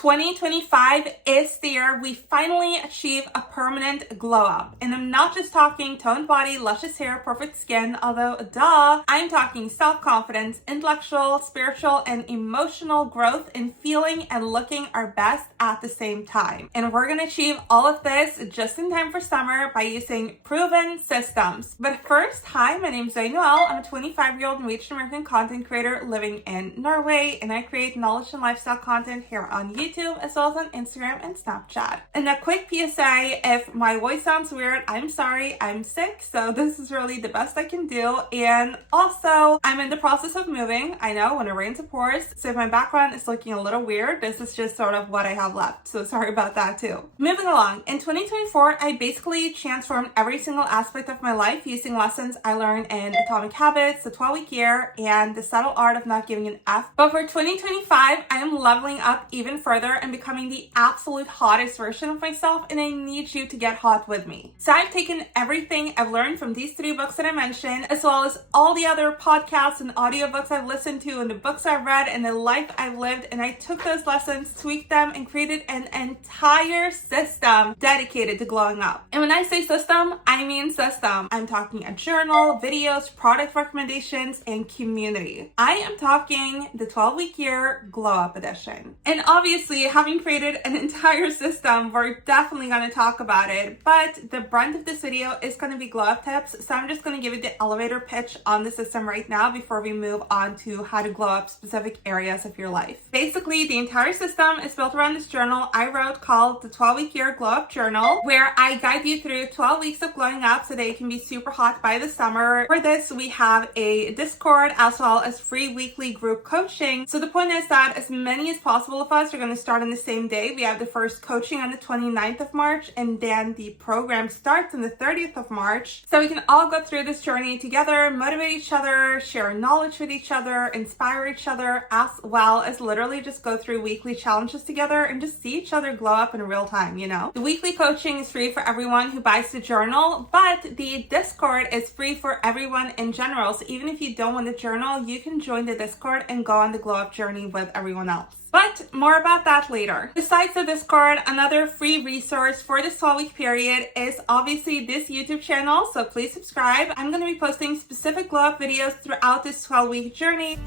2025 is the year we finally achieve a permanent glow up. And I'm not just talking toned body, luscious hair, perfect skin, although duh, I'm talking self-confidence, intellectual, spiritual, and emotional growth in feeling and looking our best at the same time. And we're gonna achieve all of this just in time for summer by using proven systems. But first, hi, my name is Noel. I'm a 25-year-old Norwegian American content creator living in Norway, and I create knowledge and lifestyle content here on YouTube as well as on Instagram and Snapchat. And a quick PSA, if my voice sounds weird, I'm sorry, I'm sick, so this is really the best I can do. And also, I'm in the process of moving. I know, when it rains it pours, so if my background is looking a little weird, this is just sort of what I have left, so sorry about that too. Moving along, in 2024, I basically transformed every single aspect of my life using lessons I learned in Atomic Habits, the 12-week year, and the subtle art of not giving an F. But for 2025, I am leveling up even further and becoming the absolute hottest version of myself, and I need you to get hot with me. So I've taken everything I've learned from these 3 books that I mentioned, as well as all the other podcasts and audiobooks I've listened to and the books I've read and the life I've lived, and I took those lessons, tweaked them, and created an entire system dedicated to glowing up. And when I say system, I mean system. I'm talking a journal, videos, product recommendations, and community. I am talking the 12-week year glow up edition. And obviously, having created an entire system, we're definitely going to talk about it, but the brunt of this video is going to be glow up tips, so I'm just going to give you the elevator pitch on the system right now before we move on to how to glow up specific areas of your life. Basically, the entire system is built around this journal I wrote called the 12-week year glow up journal, where I guide you through 12 weeks of glowing up so that you can be super hot by the summer. For this, we have a Discord as well as free weekly group coaching. So the point is that as many as possible of us are going to start on the same day. We have the first coaching on the 29th of March, and then the program starts on the 30th of March. So we can all go through this journey together, motivate each other, share knowledge with each other, inspire each other, as well as literally just go through weekly challenges together and just see each other glow up in real time, you know? The weekly coaching is free for everyone who buys the journal, but the Discord is free for everyone in general. So even if you don't want the journal, you can join the Discord and go on the glow up journey with everyone else. But more about that later. Besides the Discord, another free resource for this 12-week period is obviously this YouTube channel, so please subscribe. I'm going to be posting specific glow up videos throughout this 12-week journey.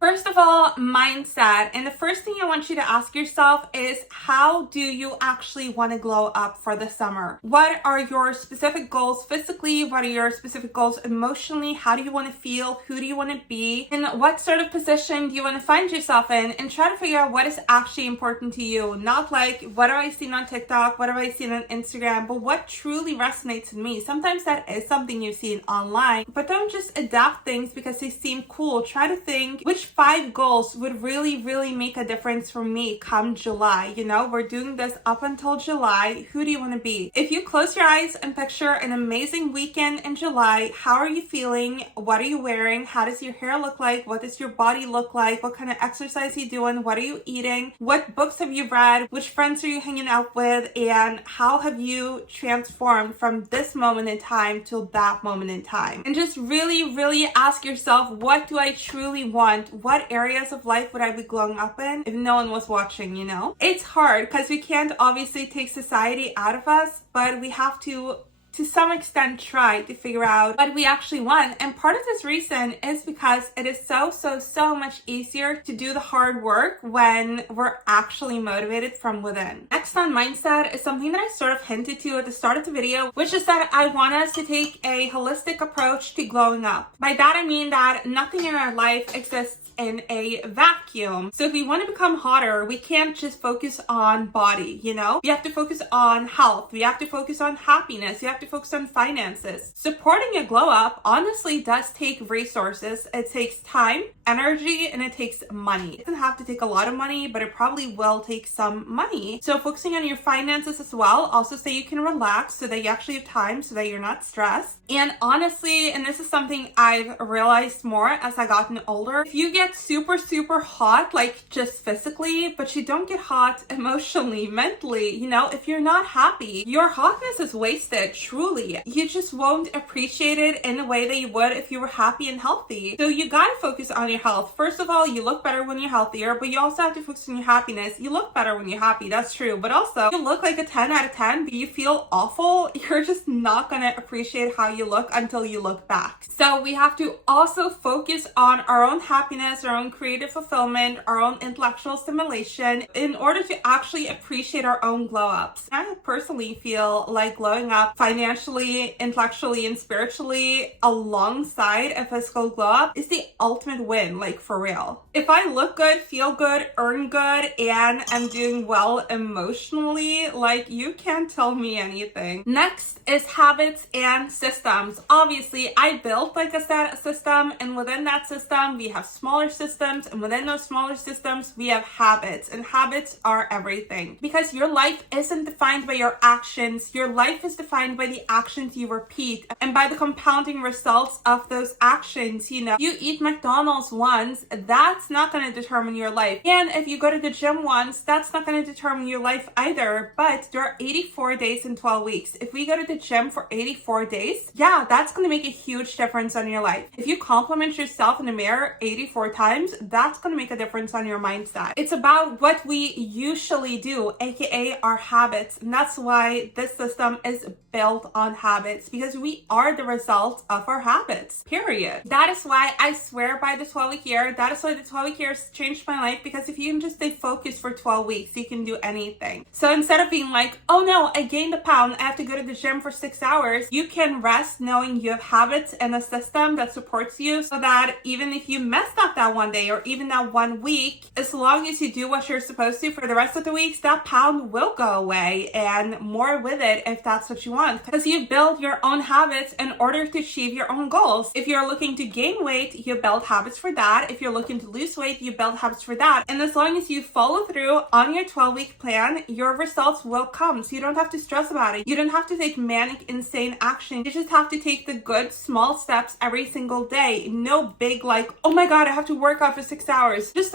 First of all, mindset. And the first thing I want you to ask yourself is, how do you actually want to glow up for the summer? What are your specific goals physically? What are your specific goals emotionally? How do you want to feel? Who do you want to be? And what sort of position do you want to find yourself in? And try to figure out what is actually important to you. Not like, what have I seen on TikTok? What have I seen on Instagram? But what truly resonates with me? Sometimes that is something you've seen online, but don't just adapt things because they seem cool. Try to think, which 5 goals would really make a difference for me come July. You know, we're doing this up until July. Who do you want to be? If you close your eyes and picture an amazing weekend in July, how are you feeling? What are you wearing? How does your hair look like? What does your body look like? What kind of exercise are you doing? What are you eating? What books have you read? Which friends are you hanging out with? And how have you transformed from this moment in time to that moment in time? And just really ask yourself, what do I truly want? What areas of life would I be glowing up in if no one was watching, you know? It's hard because we can't obviously take society out of us, but we have to some extent try to figure out what we actually want. And part of this reason is because it is so much easier to do the hard work when we're actually motivated from within. Next on mindset is something that I sort of hinted to at the start of the video, which is that I want us to take a holistic approach to glowing up. By that I mean that nothing in our life exists in a vacuum. So if we want to become hotter, we can't just focus on body, you know? We have to focus on health. We have to focus on happiness. You have to focus on finances. Supporting a glow up honestly does take resources. It takes time, energy, and it takes money. It doesn't have to take a lot of money, but it probably will take some money. So focusing on your finances as well, also so you can relax, so that you actually have time, so that you're not stressed. And honestly, and this is something I've realized more as I gotten older, if you get get super, super hot, like just physically, but you don't get hot emotionally, mentally. You know, if you're not happy, your hotness is wasted, truly. You just won't appreciate it in a way that you would if you were happy and healthy. So you gotta focus on your health. First of all, you look better when you're healthier, but you also have to focus on your happiness. You look better when you're happy, that's true. But also, you look like a 10 out of 10, but you feel awful, you're just not gonna appreciate how you look until you look back. So we have to also focus on our own happiness, our own creative fulfillment, our own intellectual stimulation in order to actually appreciate our own glow ups. I personally feel like glowing up financially, intellectually, and spiritually alongside a physical glow up is the ultimate win, like for real. If I look good, feel good, earn good, and I'm doing well emotionally, like you can't tell me anything. Next is habits and systems. Obviously, I built like a system, and within that system, we have smaller systems, and within those smaller systems, we have habits, and habits are everything. Because your life isn't defined by your actions, your life is defined by the actions you repeat, and by the compounding results of those actions. You know, you eat McDonald's once, that's not going to determine your life. And if you go to the gym once, that's not going to determine your life either. But there are 84 days in 12 weeks. If we go to the gym for 84 days, yeah, that's going to make a huge difference on your life. If you compliment yourself in the mirror 84 times, that's going to make a difference on your mindset. It's about what we usually do, aka our habits. And that's why this system is built on habits, because we are the result of our habits, period. That is why I swear by the 12-week year. That is why the 12-week year has changed my life, because if you can just stay focused for 12 weeks, you can do anything. So instead of being like, oh no, I gained a pound, I have to go to the gym for 6 hours, you can rest knowing you have habits and a system that supports you, so that even if you messed up that one day or even that 1 week, as long as you do what you're supposed to for the rest of the weeks, that pound will go away, and more with it if that's what you want. Because you build your own habits in order to achieve your own goals. If you're looking to gain weight, you build habits for that. If you're looking to lose weight, you build habits for that. And as long as you follow through on your 12-week plan, your results will come. So you don't have to stress about it. You don't have to take manic, insane action. You just have to take the good, small steps every single day. No big like, oh my God, I have to work out for 6 hours. Just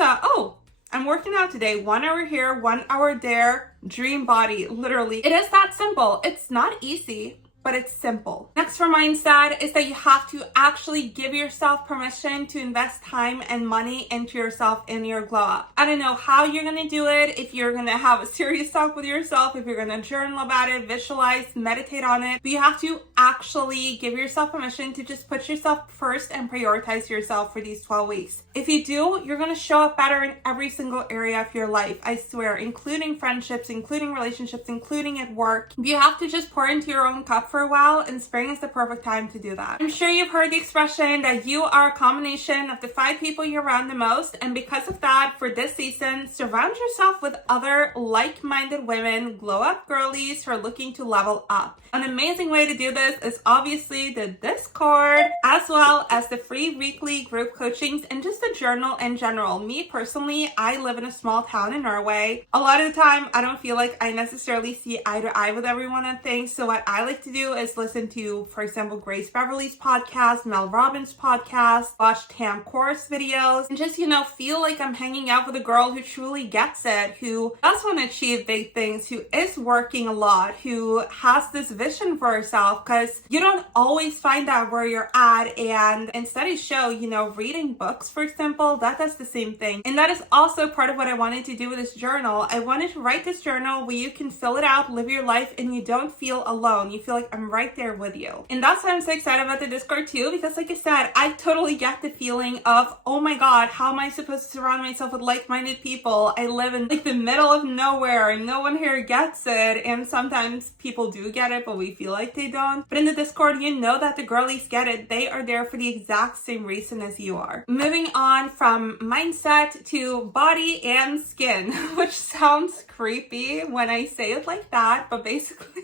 I'm working out today, 1 hour here, 1 hour there, dream body, literally. It is that simple. It's not easy, but it's simple. Next for mindset is that you have to actually give yourself permission to invest time and money into yourself in your glow up. I don't know how you're gonna do it, if you're gonna have a serious talk with yourself, if you're gonna journal about it, visualize, meditate on it, but you have to actually give yourself permission to just put yourself first and prioritize yourself for these 12 weeks. If you do, you're gonna show up better in every single area of your life, I swear, including friendships, including relationships, including at work. You have to just pour into your own cup for a while, and spring is the perfect time to do that. I'm sure you've heard the expression that you are a combination of the 5 people you're around the most, and because of that, for this season, surround yourself with other like-minded women, glow up girlies who are looking to level up. An amazing way to do this is obviously the Discord, as well as the free weekly group coachings and just a journal in general. Me personally, I live in a small town in Norway. A lot of the time, I don't feel like I necessarily see eye to eye with everyone on things, so what I like to do is listen to, for example, Grace Beverly's podcast, Mel Robbins' podcast, watch Tam Course videos, and just, feel like I'm hanging out with a girl who truly gets it, who does want to achieve big things, who is working a lot, who has this vision for herself, because you don't always find out where you're at. And in studies show, reading books, for example, that does the same thing. And that is also part of what I wanted to do with this journal. I wanted to write this journal where you can fill it out, live your life, and you don't feel alone. You feel like I'm right there with you. And that's why I'm so excited about the Discord too, because like I said, I totally get the feeling of, oh my God, how am I supposed to surround myself with like-minded people? I live in like the middle of nowhere and no one here gets it. And sometimes people do get it, but we feel like they don't. But in the Discord, you know that the girlies get it. They are there for the exact same reason as you are. Moving on from mindset to body and skin, which sounds creepy when I say it like that, but basically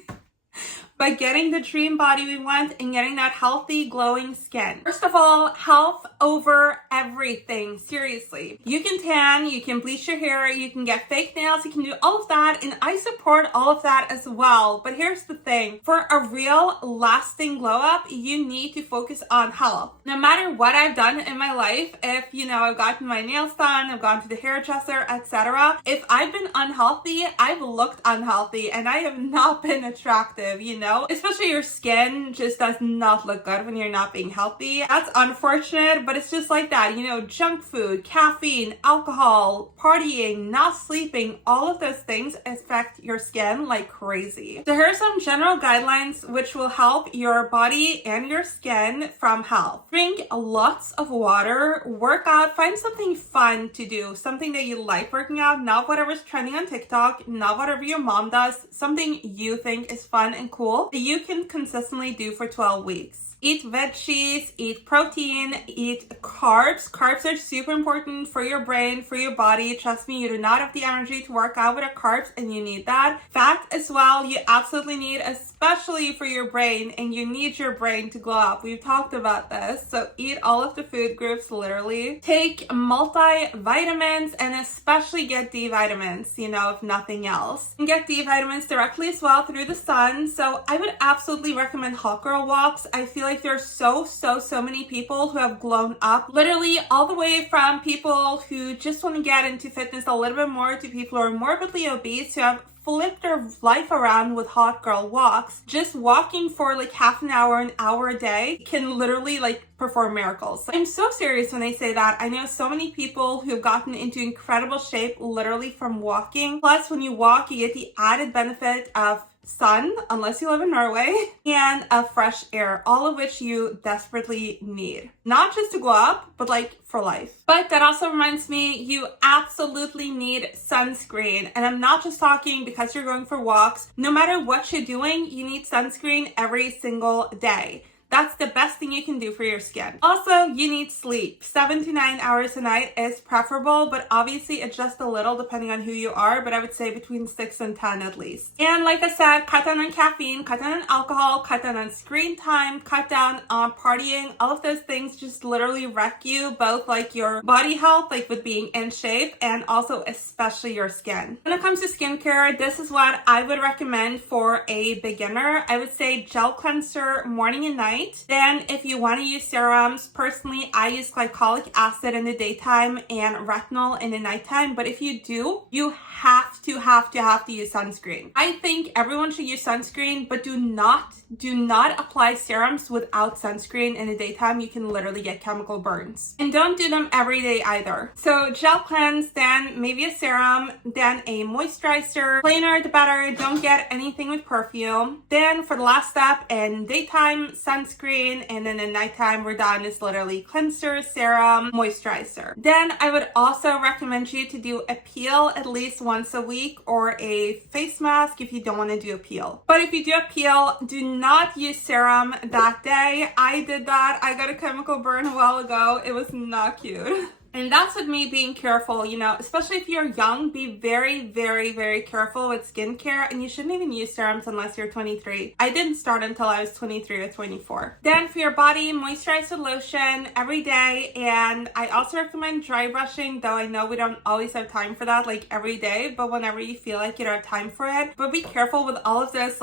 by getting the dream body we want and getting that healthy, glowing skin. First of all, health over everything. Seriously. You can tan, you can bleach your hair, you can get fake nails, you can do all of that, and I support all of that as well. But here's the thing. For a real lasting glow up, you need to focus on health. No matter what I've done in my life, if I've gotten my nails done, I've gone to the hairdresser, etc. If I've been unhealthy, I've looked unhealthy and I have not been attractive, Especially your skin just does not look good when you're not being healthy. That's unfortunate, but it's just like that. Junk food, caffeine, alcohol, partying, not sleeping, all of those things affect your skin like crazy. So here are some general guidelines which will help your body and your skin from health. Drink lots of water, work out, find something fun to do, something that you like working out, not whatever's trending on TikTok, not whatever your mom does, something you think is fun and cool that you can consistently do for 12 weeks. Eat veggies, eat protein, eat carbs. Carbs are super important for your brain, for your body. Trust me, you do not have the energy to work out without carbs and you need that. Fat as well, you absolutely need, especially for your brain, and you need your brain to glow up. We've talked about this. So eat all of the food groups, literally. Take multivitamins and especially get D vitamins, if nothing else. And get D vitamins directly as well through the sun. So I would absolutely recommend hot girl walks. I feel like there's so many people who have blown up, literally all the way from people who just want to get into fitness a little bit more to people who are morbidly obese who have flipped their life around with hot girl walks. Just walking for like half an hour a day can literally perform miracles. I'm so serious when I say that. I know so many people who've gotten into incredible shape literally from walking. Plus, when you walk, you get the added benefit of sun, unless you live in Norway, and fresh air, all of which you desperately need. Not just to glow up, but for life. But that also reminds me, you absolutely need sunscreen. And I'm not just talking because you're going for walks. No matter what you're doing, you need sunscreen every single day. That's the best thing you can do for your skin. Also, you need sleep. 7 to 9 hours a night is preferable, but obviously adjust a little depending on who you are, but I would say between 6 and 10 at least. And like I said, cut down on caffeine, cut down on alcohol, cut down on screen time, cut down on partying. All of those things just literally wreck you, both your body health, with being in shape, and also especially your skin. When it comes to skincare, this is what I would recommend for a beginner. I would say gel cleanser morning and night. Then if you want to use serums, personally I use glycolic acid in the daytime and retinol in the nighttime, but if you do, you have to use sunscreen. I think everyone should use sunscreen, but do not apply serums without sunscreen in the daytime. You can literally get chemical burns. And don't do them every day either. So gel cleanse, then maybe a serum, then a moisturizer. Plainer the better. Don't get anything with perfume. Then for the last step, in daytime, sunscreen, and then in nighttime we're done. It's literally cleanser, serum, moisturizer. Then I would also recommend you to do a peel at least once a week, or a face mask if you don't want to do a peel. But if you do a peel, do not use serum that day. I did that. I got a chemical burn a while ago. It was not cute. And that's with me being careful, especially if you're young, be very, very, very careful with skincare, and you shouldn't even use serums unless you're 23. I didn't start until I was 23 or 24. Then for your body, moisturize with lotion every day, and I also recommend dry brushing, though I know we don't always have time for that every day, but whenever you feel like you don't have time for it. But be careful with all of this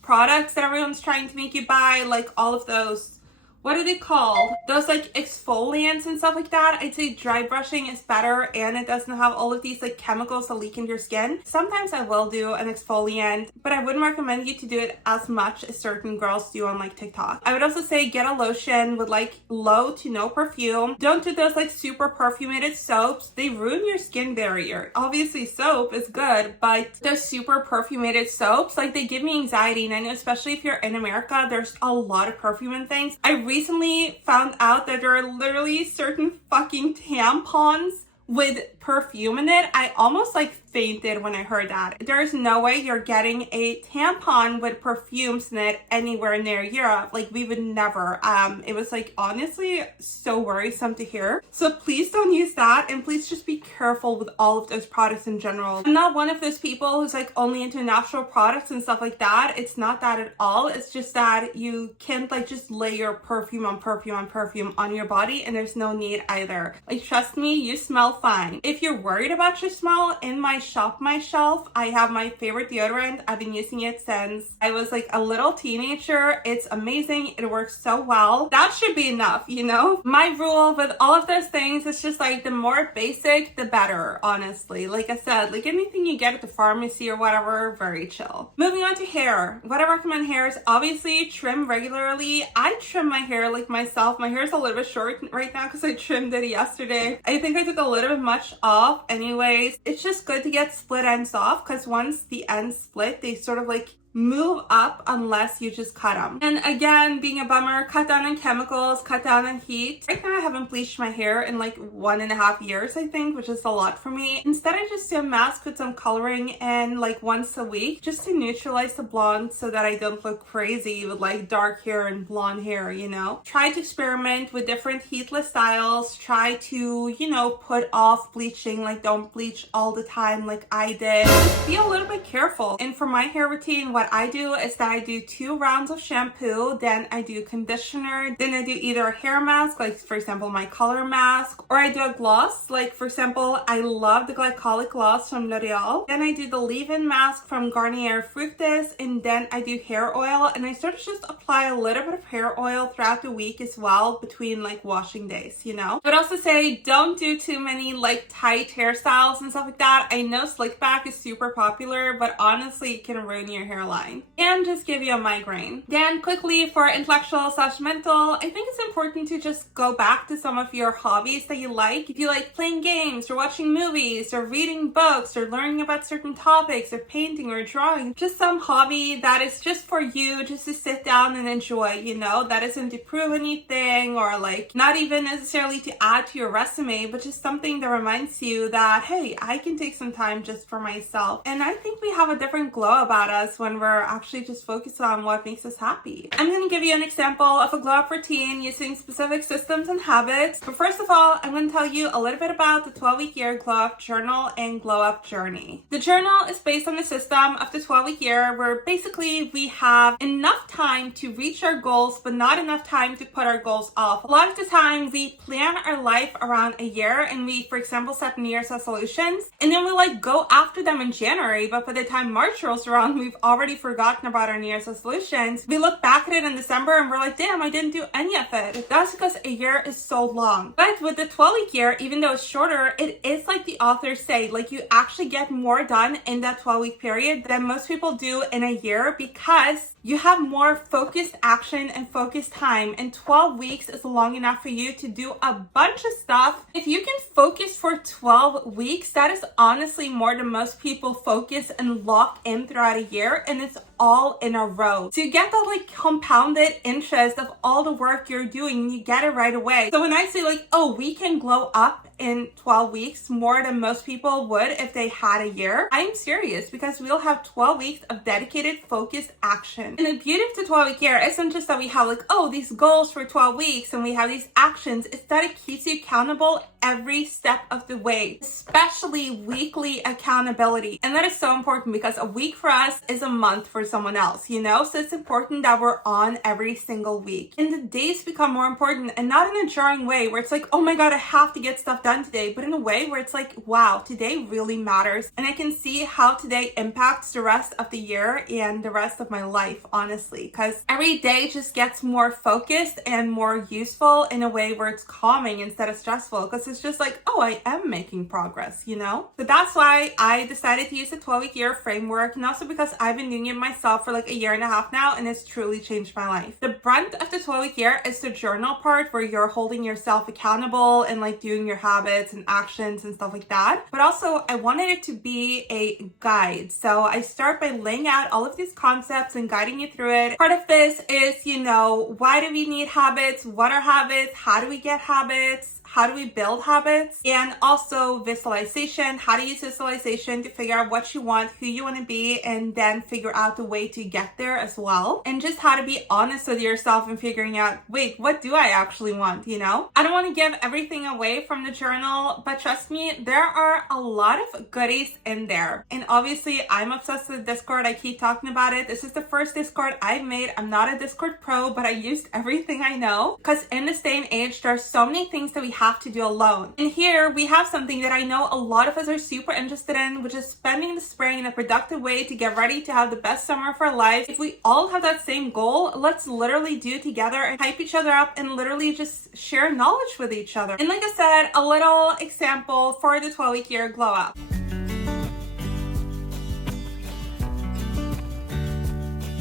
products that everyone's trying to make you buy, all of those, what are they called? Those exfoliants and stuff like that. I'd say dry brushing is better, and it doesn't have all of these chemicals that leak into your skin. Sometimes I will do an exfoliant, but I wouldn't recommend you to do it as much as certain girls do on TikTok. I would also say get a lotion with low to no perfume. Don't do those super perfumated soaps. They ruin your skin barrier. Obviously soap is good, but those super perfumated soaps, they give me anxiety, and I know especially if you're in America, there's a lot of perfume and things. I recently found out that there are literally certain fucking tampons with perfume in it. I almost like fainted when I heard that. There's no way you're getting a tampon with perfumes in it anywhere near Europe. Like, we would never. It was like honestly so worrisome to hear. So please don't use that, and please just be careful with all of those products in general. I'm not one of those people who's like only into natural products and stuff like that. It's not that at all. It's just that you can't like just layer perfume on perfume on perfume on your body, and there's no need either. Like, trust me, you smell fine. If you're worried about your smell, in my shop my shelf, I have my favorite deodorant. I've been using it since I was like a little teenager. It's amazing. It works so well. That should be enough, you know? My rule with all of those things is just like the more basic, the better, honestly. Like I said, like anything you get at the pharmacy or whatever, very chill. Moving on to hair. What I recommend hair is obviously trim regularly. I trim my hair like myself. My hair is a little bit short right now because I trimmed it yesterday. I think I took a little bit much off. Anyways, it's just good to get split ends off, because once the ends split, they sort of like move up unless you just cut them. And again, being a bummer, cut down on chemicals, cut down on heat. Right now I haven't bleached my hair in like 1.5 years, I think, which is a lot for me. Instead, I just do a mask with some coloring and like once a week, just to neutralize the blonde so that I don't look crazy with like dark hair and blonde hair, you know. Try to experiment with different heatless styles. Try to, you know, put off bleaching, like don't bleach all the time like I did. Just be a little bit careful. And for my hair routine, what I do is that I do 2 rounds of shampoo, then I do conditioner, then I do either a hair mask, like for example my color mask, or I do a gloss. Like for example, I love the glycolic gloss from L'Oreal. Then I do the leave-in mask from Garnier Fructis, and then I do hair oil, and I sort of just apply a little bit of hair oil throughout the week as well between like washing days, you know. I would also say don't do too many like tight hairstyles and stuff like that. I know slick back is super popular, but honestly it can ruin your hairline and just give you a migraine. Then quickly for intellectual/mental, I think it's important to just go back to some of your hobbies that you like. If you like playing games or watching movies or reading books or learning about certain topics or painting or drawing, just some hobby that is just for you, just to sit down and enjoy, you know, that isn't to prove anything or like not even necessarily to add to your resume, but just something that reminds you that, hey, I can take some time just for myself. And I think we have a different glow about us when we're actually just focused on what makes us happy. I'm going to give you an example of a glow up routine using specific systems and habits. But first of all, I'm going to tell you a little bit about the 12-week year glow up journal and glow up journey. The journal is based on the system of the 12-week year, where basically we have enough time to reach our goals, but not enough time to put our goals off. A lot of the time we plan our life around a year, and we, for example, set New Year's resolutions, and then we like go after them in January, but by the time March rolls around, we've already forgotten about our New Year's resolutions. We look back at it in December and we're like, damn, I didn't do any of it. That's because a year is so long. But with the 12-week year, even though it's shorter, it is like the authors say, like you actually get more done in that 12-week period than most people do in a year, because you have more focused action and focused time, and 12 weeks is long enough for you to do a bunch of stuff. If you can focus for 12 weeks, that is honestly more than most people focus and lock in throughout a year, and it's all in a row. So you get that like compounded interest of all the work you're doing, you get it right away. So when I say like, oh, we can glow up in 12 weeks more than most people would if they had a year, I'm serious, because we'll have 12 weeks of dedicated, focused action. And the beauty of the 12-week year isn't just that we have like, oh, these goals for 12 weeks and we have these actions. It's that it keeps you accountable every step of the way, especially weekly accountability. And that is so important, because a week for us is a month for someone else, you know? So it's important that we're on every single week. And the days become more important, and not in a jarring way where it's like, oh my God, I have to get stuff done today, but in a way where it's like, wow, today really matters. And I can see how today impacts the rest of the year and the rest of my life, honestly, because every day just gets more focused and more useful in a way where it's calming instead of stressful, because it's just like, oh, I am making progress, you know? So that's why I decided to use the 12-week year framework, and also because I've been doing it myself for like a year and a half now, and it's truly changed my life. The brunt of the 12-week year is the journal part, where you're holding yourself accountable and like doing your habits and actions and stuff like that. But also I wanted it to be a guide. So I start by laying out all of these concepts and guiding you through it. Part of this is, you know, why do we need habits? What are habits? How do we get habits? how do we build habits, and also visualization, how to use visualization to figure out what you want, who you want to be, and then figure out the way to get there as well. And just how to be honest with yourself and figuring out, wait, what do I actually want, you know? I don't want to give everything away from the journal, but trust me, there are a lot of goodies in there. And obviously, I'm obsessed with Discord. I keep talking about it. This is the first Discord I've made. I'm not a Discord pro, but I used everything I know, because in this day and age, there are so many things that we have to do alone. And here we have something that I know a lot of us are super interested in, which is spending the spring in a productive way to get ready to have the best summer of our lives. If we all have that same goal, let's literally do it together and hype each other up and literally just share knowledge with each other. And like I said, a little example for the 12-week year glow up.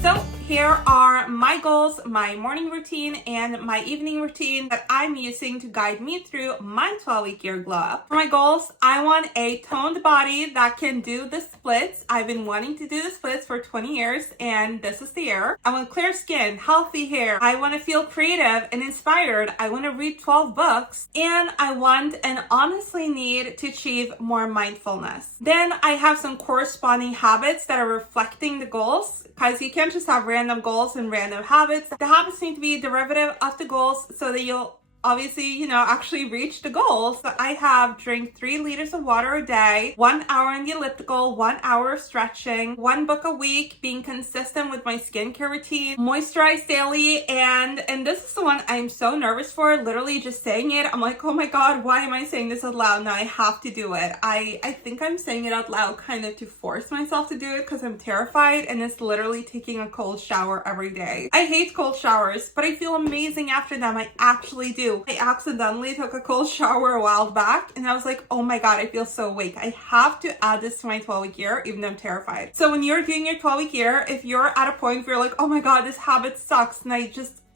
So here are my goals, my morning routine, and my evening routine that I'm using to guide me through my 12-week year glow up. For my goals, I want a toned body that can do the splits. I've been wanting to do the splits for 20 years, and this is the year. I want clear skin, healthy hair. I want to feel creative and inspired. I want to read 12 books, and I want and honestly need to achieve more mindfulness. Then I have some corresponding habits that are reflecting the goals, because you can't just have random goals and random habits. The habits need to be derivative of the goals so that you'll obviously, actually reach the goals. So I have drink 3 liters of water a day, 1 hour on the elliptical, 1 hour of stretching, 1 book a week, being consistent with my skincare routine, moisturize daily, and this is the one I'm so nervous for, literally just saying it. I'm like, oh my God, why am I saying this out loud? Now I have to do it. I think I'm saying it out loud kind of to force myself to do it because I'm terrified, and it's literally taking a cold shower every day. I hate cold showers, but I feel amazing after them. I actually do. I accidentally took a cold shower a while back, and I was like, oh my God, I feel so awake. I have to add this to my 12-week year, even though I'm terrified. So when you're doing your 12-week year, if you're at a point where you're like, oh my God, this habit sucks, and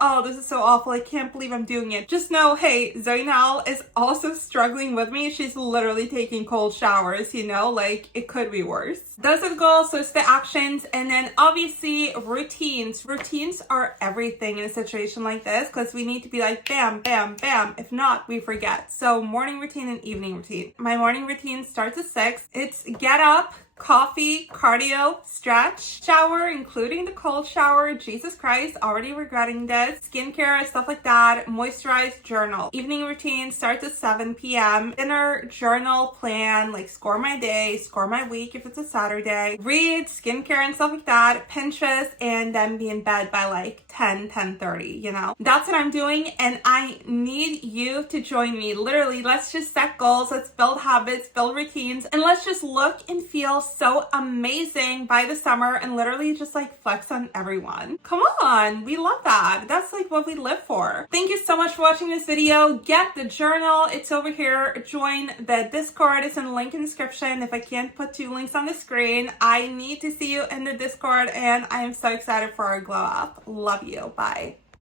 oh, this is so awful, I can't believe I'm doing it, just know, hey, Zainal is also struggling with me. She's literally taking cold showers, like it could be worse. Those are the goals, so it's the actions, and then obviously routines. Routines are everything in a situation like this, because we need to be like bam, bam, bam. If not, we forget. So morning routine and evening routine. My morning routine starts at 6. It's get up, coffee, cardio, stretch, shower, including the cold shower. Jesus Christ, already regretting this. Skincare, stuff like that. Moisturize, journal. Evening routine starts at 7 p.m. Dinner, journal, plan, like score my day, score my week if it's a Saturday. Read, skincare and stuff like that. Pinterest, and then be in bed by like 10:30, That's what I'm doing, and I need you to join me. Literally, let's just set goals, let's build habits, build routines, and let's just look and feel so amazing by the summer and literally just like flex on everyone. Come on, we love that. That's like what we live for. Thank you so much for watching this video. Get the journal, it's over here. Join the Discord, it's in the link in the description. If I can't put 2 links on the screen, I need to see you in the Discord, and I am so excited for our glow up. Love you. Bye.